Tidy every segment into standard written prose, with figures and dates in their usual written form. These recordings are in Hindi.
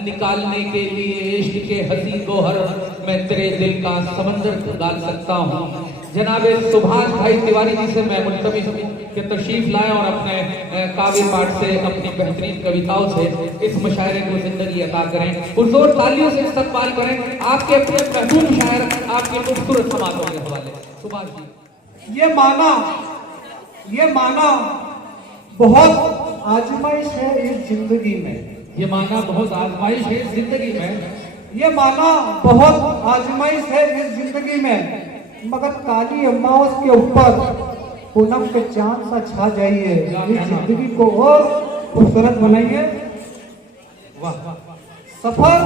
निकालने के लिए इश्क के हसी गोहर मैं तेरे दिल का समंदर डाल सकता हूँ। जनाबे सुभाष भाई तिवारी जी से मैं मुल्तमिस के तशरीफ लाए और अपने काव्य पाठ से, अपनी बेहतरीन कविताओं से इस मुशायरे को जिंदगी अता करें। पुरजोर तालियों से इस्तकबाल करें आपके अपने महबूब शायर, आपके खूबसूरत समातों के हवाले। सुभाष जी, ये माना बहुत आजमाइश है इस जिंदगी में। ये माना बहुत आजमाइश है इस जिंदगी में। ये माना बहुत आजमाइश है इस जिंदगी में, मगर काली अमावस के ऊपर पूनम के चांद सा छा जाइए, इस जिंदगी को और खूबसूरत बनाइए। सफर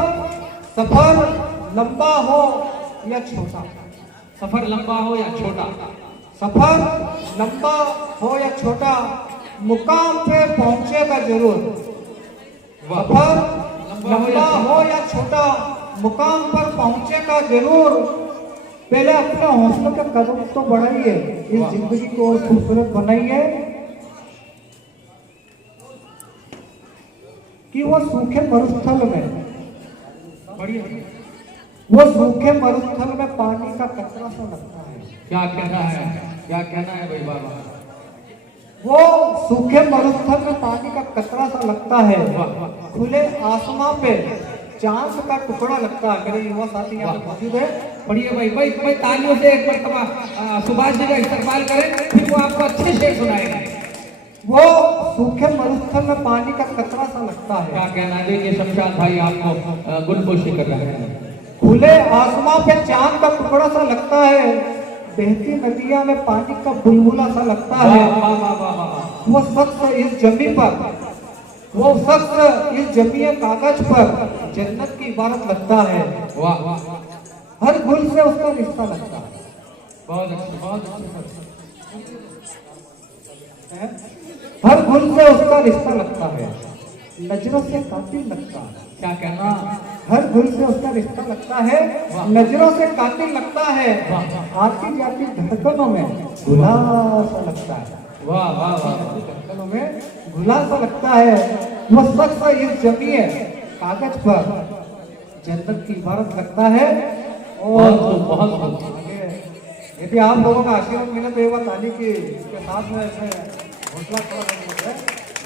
लंबा हो या छोटा, सफर लंबा हो या छोटा, सफर लंबा हो या छोटा, मुकाम पे पहुंचेगा जरूर। सफर लंबा हो या छोटा, मुकाम पर पहुंचेगा जरूर। पहले अपने हौसले के कदम तो बढ़ाइए, इस जिंदगी को और खूबसूरत बनाइए। कि वो सूखे मरुस्थल में, वो सूखे मरुस्थल में पानी का कतरा सा लगता है। क्या कहना है, क्या कहना है भाई बाबा? वो सूखे मरुस्थल में पानी का कतरा सा लगता है, खुले आसमां पे चांद का टुकड़ा लगता है। मेरे युवा साथी यहाँ पे मौजूद है, पढ़िए भाई तालियों से एक मरतबा सुभाष जी का इस्तेमाल करें, फिर वो आपको अच्छे से सुनाएंगे। वो सूखे मरुस्थल में पानी का कतरा सा लगता है। क्या कहना है? देखिए शमशाद भाई आपको गुलपोशी कर रहे हैं। खुले आसमां पे चांद का टुकड़ा सा लगता है, बहती नदियां में पानी का बुलबुला सा लगता है। वो शख्स इस जमी पर, वो शख्स इस जमी कागज पर जन्नत की इबारत लगता है। हर गुल से उसका रिश्ता लगता है। बहुत अच्छा। हर गुल से उसका रिश्ता लगता है, नजरों से कातिल लगता है। क्या कहना? हर गुल से उसका रिश्ता लगता है, नजरों से कातिल लगता है। आती जाती धड़कनों में घुला सा लगता है। वाह वाह वाह, धड़कनों में घुला सा लगता है। वो शख्स इस जमी कागज पर जन्नत की इबारत लगता है। और बहुत यदि आप लोगों का आशीर्वाद मिले तो एक बार ताली के साथ में हौसला थोड़ा है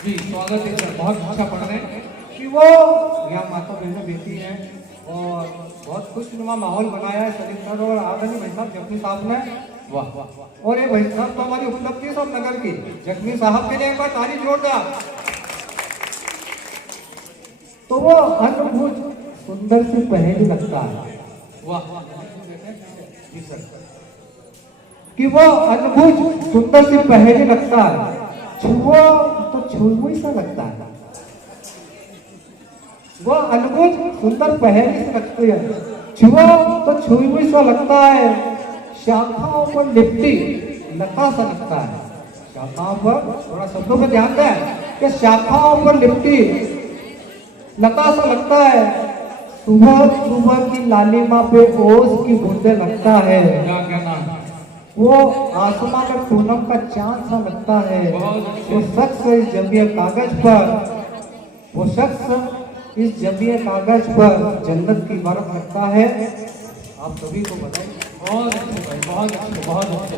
जी। स्वागत है सर, बहुत अच्छा पढ़ रहे हैं कि वो यहाँ माता बहनें बेटी हैं और बहुत खुशनुमा माहौल बनाया है सलीम सर और आदरणीय भाई साहब जख्मी साहब ने। वाह वाह। और ये भाई साहब तो हमारी उपलब्धि सब नगर की, जख्मी साहब के लिए एक बार ताली जोरदार। तो वो अद्भुत सुंदर से पहेली लगता है। वाह जी सर। कि वो अद्भुत सुंदर सी पहेली लगता है, छुओ तो छुई सा लगता है। वो अद्भुत सुंदर पहेली से लगती है, छुओ तो छुई सा लगता है। शाखाओं पर लिपटी लता सा लगता है। शाखाओं पर, थोड़ा शब्दों पर ध्यान दें कि शाखाओं पर लिपटी लता सा लगता है। सुबह की लालिमा पे ओस की बूंदे लगता है। क्या कहना? वो आसमां में पूनम का चांद सा लगता है। वो शख्स इस जमी कागज पर, वो शख्स इस जमी कागज पर जन्नत की इबारत लगता है। आप सभी को बताइए। बहुत अच्छे भाई, बहुत अच्छे, बहुत अच्छे।